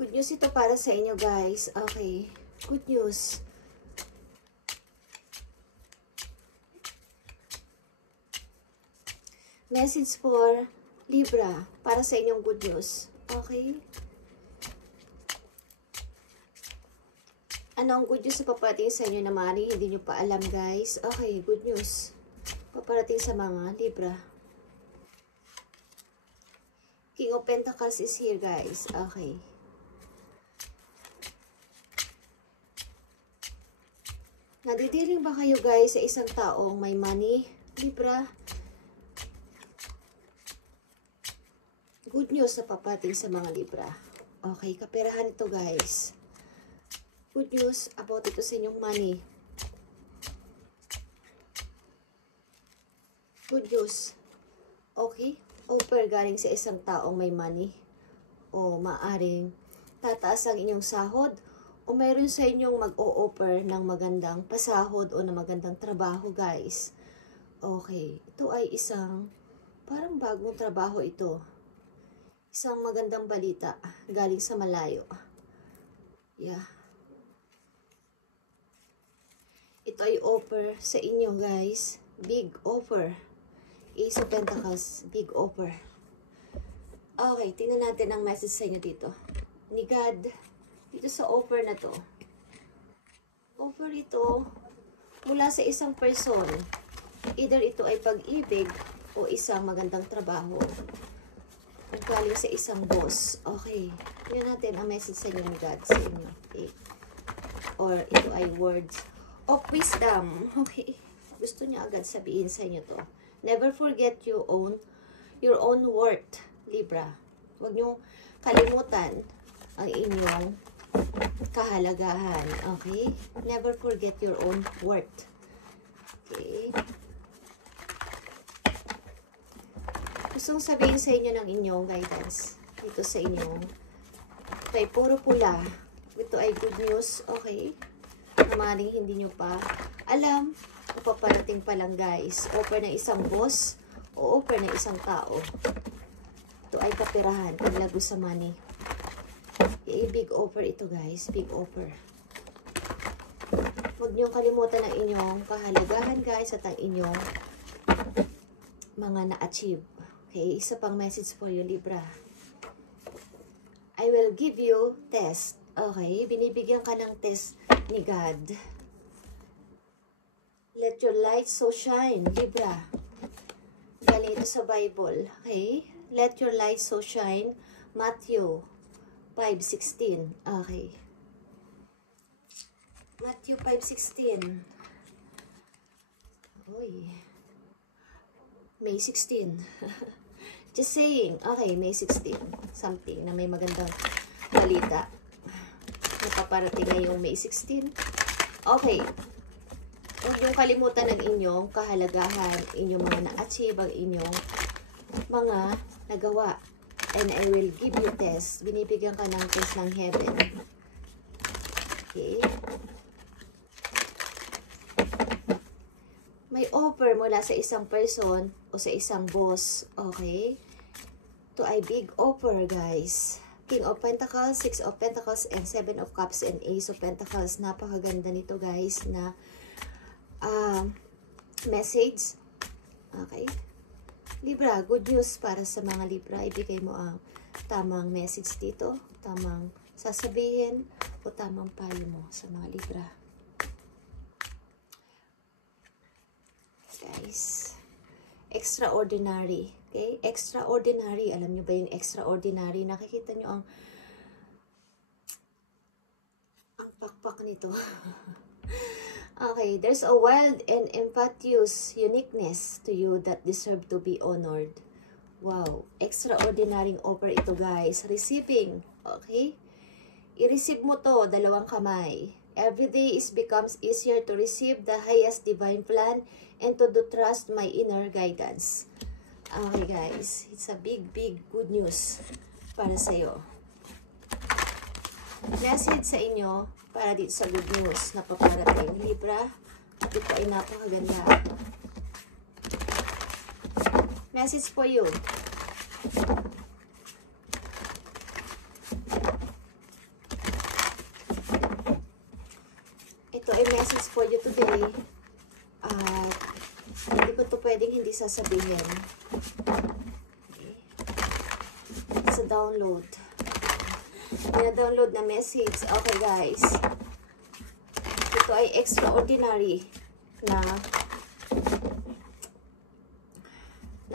Good news ito para sa inyo, guys. Okay. Good news. Message for Libra para sa inyong good news. Okay. Ano ang good news na paparating sa inyo na maaaring hindi nyo pa alam, guys? Okay, good news. Paparating sa mga Libra. King of Pentacles is here, guys. Okay. Nadidealing ba kayo, guys, sa isang taong may money? Libra. Good news na papating sa mga Libra. Okay, kaperahan ito, guys. Good news about ito sa inyong money. Good news. Okay, offer galing sa isang taong may money. O maaring tataas ang inyong sahod. O mayroon sa inyong mag-o-offer ng magandang pasahod o ng magandang trabaho, guys. Okay, ito ay isang parang bagong trabaho ito. Isang magandang balita galing sa malayo. Yeah. Ito ay offer sa inyo, guys. Big offer. Ace of Pentacles, big offer. Okay, tingnan natin ang message sa inyo dito. Ni God. Dito sa offer na to. Offer ito mula sa isang person. Either ito ay pag-ibig o isang magandang trabaho. Ang galing sa isang boss. Okay. Tingnan natin ang message sa inyo ng God sa inyo. Okay. Or ito ay words of wisdom. Okay. Gusto niya agad sabihin sa inyo to. Never forget your own worth, Libra. Huwag niyo kalimutan ang inyong kahalagahan. Okay? Never forget your own worth. Okay? Gustong sabihin sa inyo ng inyong guidance. Dito sa inyong ito ay puro pula. Ito ay good news. Okay? Namaring hindi nyo pa alam o paparating pa lang, guys. Offer ng isang boss o offer ng isang tao. Ito ay kapirahan. Paglago sa money. Big offer ito, guys. Big offer. Huwag niyong kalimutan ang inyong kahalagahan, guys, at ang inyong mga na-achieve. Okay, isa pang message for you, Libra. I will give you test. Okay, binibigyan ka ng test ni God. Let your light so shine, Libra. Galing ito sa Bible. Okay, let your light so shine. Matthew 5:16. Okay. Matthew 5:16. Uy. May 16. Just saying. Okay, May 16. Something na may magandang balita. Napaparating ngayong May 16. Okay. Huwag niyong kalimutan ang inyong kahalagahan, inyong mga na-achieve, ang inyong mga nagawa. And I will give you test. Binibigyan ka ng test ng heaven. Okay. May offer mula sa isang person o sa isang boss. Okay. Ito ay big offer, guys. King of Pentacles, Six of Pentacles, and Seven of Cups, and Ace of Pentacles. Napakaganda nito, guys, na message. Okay. Libra, good news para sa mga Libra. Ibigay mo ang tamang message dito, tamang sasabihin, o tamang payo mo sa mga Libra. Guys, extraordinary. Okay? Extraordinary. Alam nyo ba yung extraordinary? Nakikita nyo ang pakpak nito. Okay, there's a wild and impetuous uniqueness to you that deserve to be honored. Wow, extraordinary offer ito, guys. Receiving, okay? I-receive mo to, dalawang kamay. Every day becomes easier to receive the highest divine plan and to trust my inner guidance. Okay, guys, it's a big good news para sa'yo. Message sa inyo para dito sa good news na paparating, Libra. At ito ay napakaganda. Message for you. today. At hindi ko to pwedeng hindi sasabihin. Okay. Sa download. Pina-download na message. Okay guys. Ito ay extraordinary na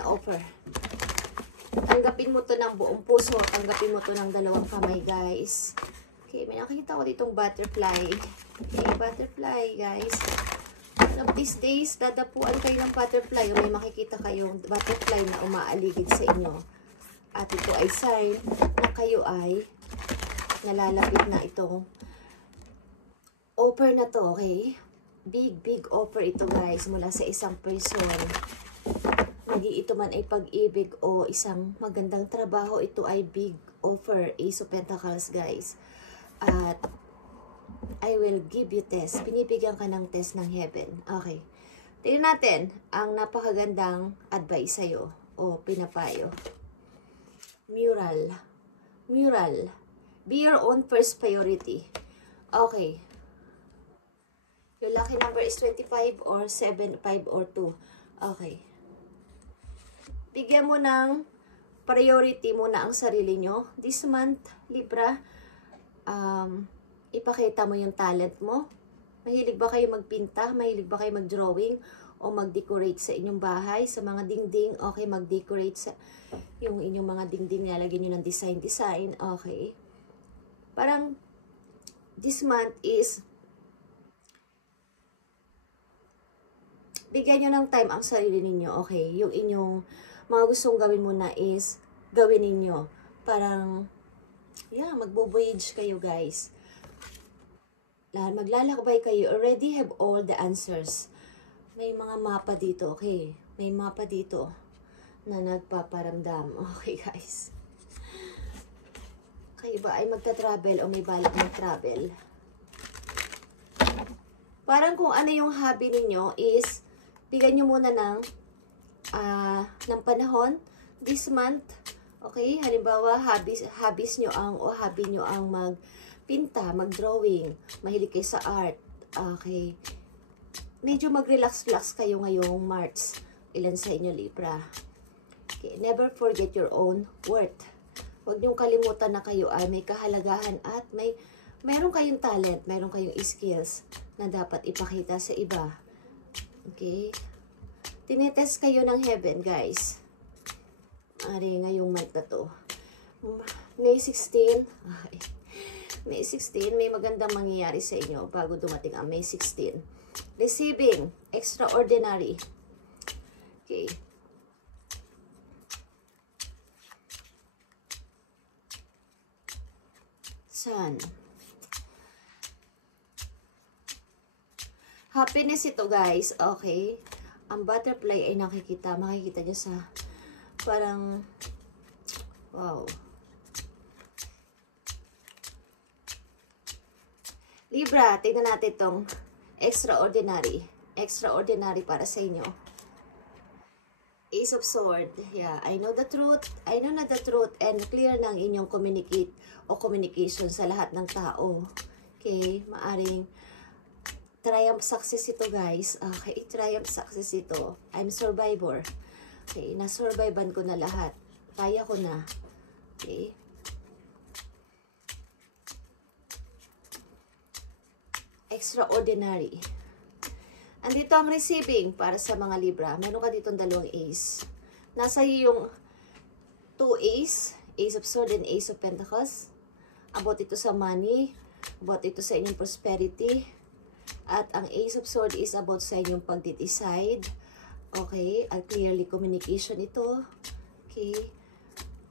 offer. Tanggapin mo to ng buong puso. Tanggapin mo to ng dalawang kamay guys. Okay, may nakikita ko ditong butterfly. Okay, butterfly guys. One of these days, dadapuan kayo ng butterfly o may makikita kayong butterfly na umaaligid sa inyo. At ito ay sign na kayo ay nalalapit na itong offer na to, okay? Big offer ito guys mula sa isang person. Hindi ito man ay pag-ibig o isang magandang trabaho, ito ay big offer. Ace of Pentacles guys. At I will give you test. Binibigyan ka ng test ng heaven. Okay. Tingnan natin ang napakagandang advice sa'yo o pinapayo. Mural. Be your own first priority. Okay. Your lucky number is 25 or 7, 5 or 2. Okay. Bigyan mo ng priority muna ang sarili nyo. This month, Libra, ipakita mo yung talent mo. Mahilig ba kayo magpinta? Mahilig ba kayo mag-drawing? O mag-decorate sa inyong bahay? Sa mga dingding? Okay, mag-decorate sa yung inyong mga dingding. Nalagyan nyo ng design. Okay. Parang, this month is, bigyan nyo ng time ang sarili ninyo. Okay, yung inyong mga gustong gawin muna is, gawin ninyo. Parang, yeah, magbo-voyage kayo guys. Maglalakbay kayo. Already have all the answers. May mga mapa dito, okay? May mapa dito na nagpaparamdam. Okay, guys. Kayo ba ay magta-travel o may balak mag-travel? Parang kung ano yung hobby ninyo is, bigyan nyo muna ng panahon this month. Okay? Halimbawa, hobbies nyo ang magpinta, mag-drawing, mahilig kayo sa art. Okay. Medyo mag-relax-relax kayo ngayong March. Ilan sa inyo, Libra? Okay. Never forget your own worth. Huwag niyong kalimutan na kayo ay may kahalagahan at mayroon kayong talent, mayroon kayong skills na dapat ipakita sa iba. Okay? Tinetest kayo ng heaven, guys. Ngayong month na to. May 16. Okay. May 16, may magandang mangyayari sa inyo bago dumating ang May 16. Receiving, extraordinary. Okay. Sun. Happiness ito guys, okay. Ang butterfly ay makikita nyo sa parang, wow. Libra, tingnan natin itong extraordinary. Extraordinary para sa inyo. Ace of Swords. Yeah, I know the truth. I know na the truth and clear ng inyong communication sa lahat ng tao. Okay, maaring triumph success ito guys. Okay, triumph success ito. I'm survivor. Okay, na-survivean ko na lahat. Kaya ko na. Okay. Extraordinary. Andito ang receiving para sa mga Libra. Meron ka ditong dalawang ace. Nasa iyo yung 2 ace. Ace of Swords and Ace of Pentacles. About ito sa money. About ito sa inyong prosperity. At ang Ace of Swords is about sa inyong pagdidecide. Okay. At clearly communication ito. Okay.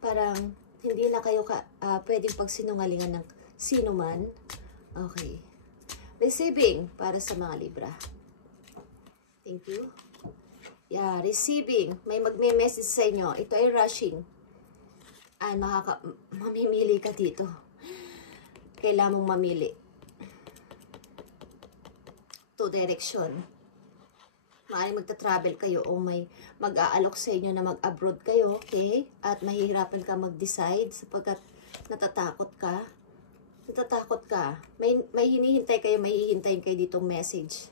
Parang hindi na kayo pwedeng pagsinungalingan ng sino man. Okay. Receiving para sa mga Libra. Thank you. Yeah, receiving. May magme-message sa inyo. Ito ay rushing. Ay, mamimili ka dito. Kailangan mong mamili. To direction. Maaaring magta-travel kayo o may mag-aalok sa inyo na mag-abroad kayo. Okay? At mahihirapan ka mag-decide sapagkat natatakot ka. Natatakot ka. May hinihintay kayo, may hihintayin kayo ditong message.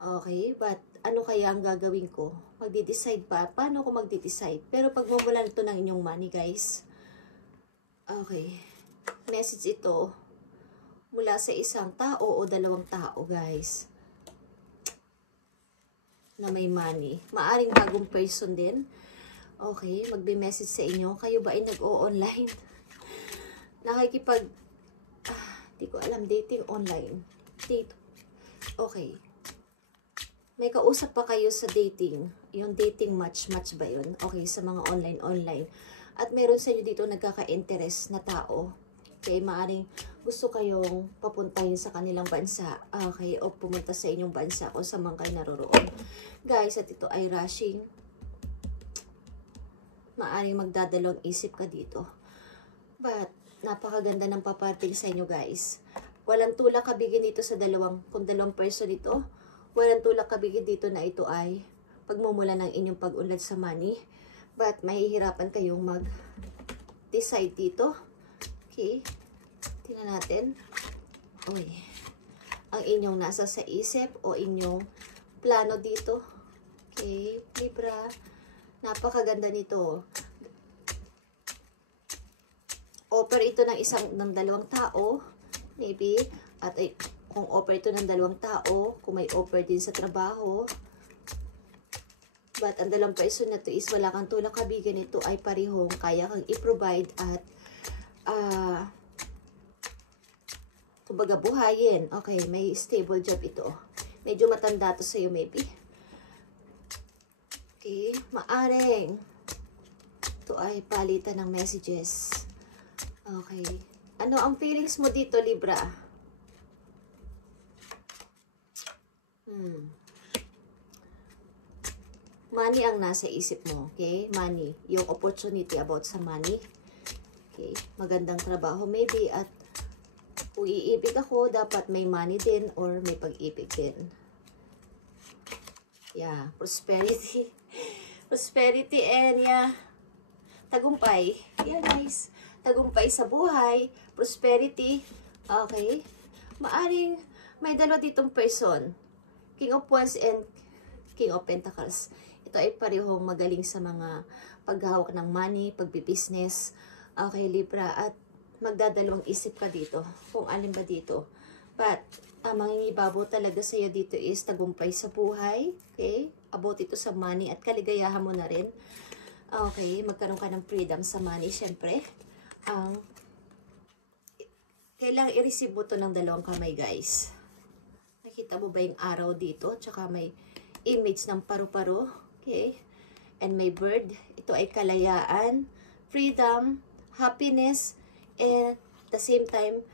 Okay, but ano kaya ang gagawin ko? Magde-decide pa. Paano ko magde-decide? Pero pagmumulan ito ng inyong money, guys. Okay. Message ito mula sa isang tao o dalawang tao, guys, na may money. Maaring bagong person din. Okay, magbe-message sa inyo. Kayo ba ay nag-o-online? Di ko alam, dating online. Date. Okay. May kausap pa kayo sa dating. Yung dating match ba yun? Okay, sa mga online. At meron sa inyo dito nagkaka-interest na tao. Okay, maaring gusto kayong papuntahin sa kanilang bansa. Okay, o pumunta sa inyong bansa kung saan man kayo naroroon. Guys, at ito ay rushing. Maaring magdadalawang isip ka dito. But, napakaganda ng paparting sa inyo, guys. Walang tulak kabigin dito sa kung dalawang person ito. Walang tulak kabigin dito na ito ay pagmumula ng inyong pag-unlad sa money. But, mahihirapan kayong mag-decide dito. Okay. Tingnan natin. Uy. Ang inyong nasa sa isip o inyong plano dito. Okay. Libra. Napakaganda nito. Offer ito ng dalawang tao. Maybe. At kung offer ito ng dalawang tao, kung may offer din sa trabaho. But ang dalawang person na to is wala kang tulak kabigan, ito ay parehong kaya kang i-provide at kumbaga buhayin. Okay, may stable job ito. Medyo matanda to sa'yo maybe. Okay, maaring ito ay palitan ng messages. Okay. Ano ang feelings mo dito, Libra? Money ang nasa isip mo, okay? Money. Yung opportunity about sa money. Okay? Magandang trabaho maybe at kung iibig ako, dapat may money din or may pag-ibig din. Yeah, prosperity. Prosperity and yeah, tagumpay. Yeah, guys. Tagumpay sa buhay, prosperity. Okay? Maaring may dalawa ditong person. King of Wands and King of Pentacles. Ito ay parehong magaling sa mga paghawak ng money, pagbibusiness. Okay, Libra. At magdadalawang isip ka dito. Kung alin ba dito. But, ang mangingibabaw talaga sa iyo dito is tagumpay sa buhay. Okay? About ito sa money at kaligayahan mo na rin. Okay, magkaroon ka ng freedom sa money, syempre. Kailangan i-receive mo to ng dalawang kamay, guys. Nakita mo ba yung araw dito? Tsaka may image ng paru-paro. Okay? And may bird. Ito ay kalayaan, freedom, happiness, and at the same time,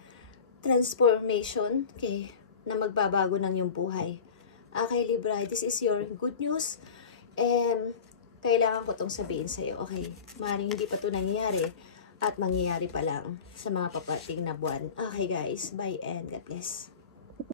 transformation. Okay? Na magbabago ng iyong buhay. Okay, Libra, this is your good news. And kailangan ko itong sabihin sa'yo. Okay? Maaaring hindi pa ito nangyayari. At mangyayari pa lang sa mga papating na buwan. Okay, guys. Bye and God bless.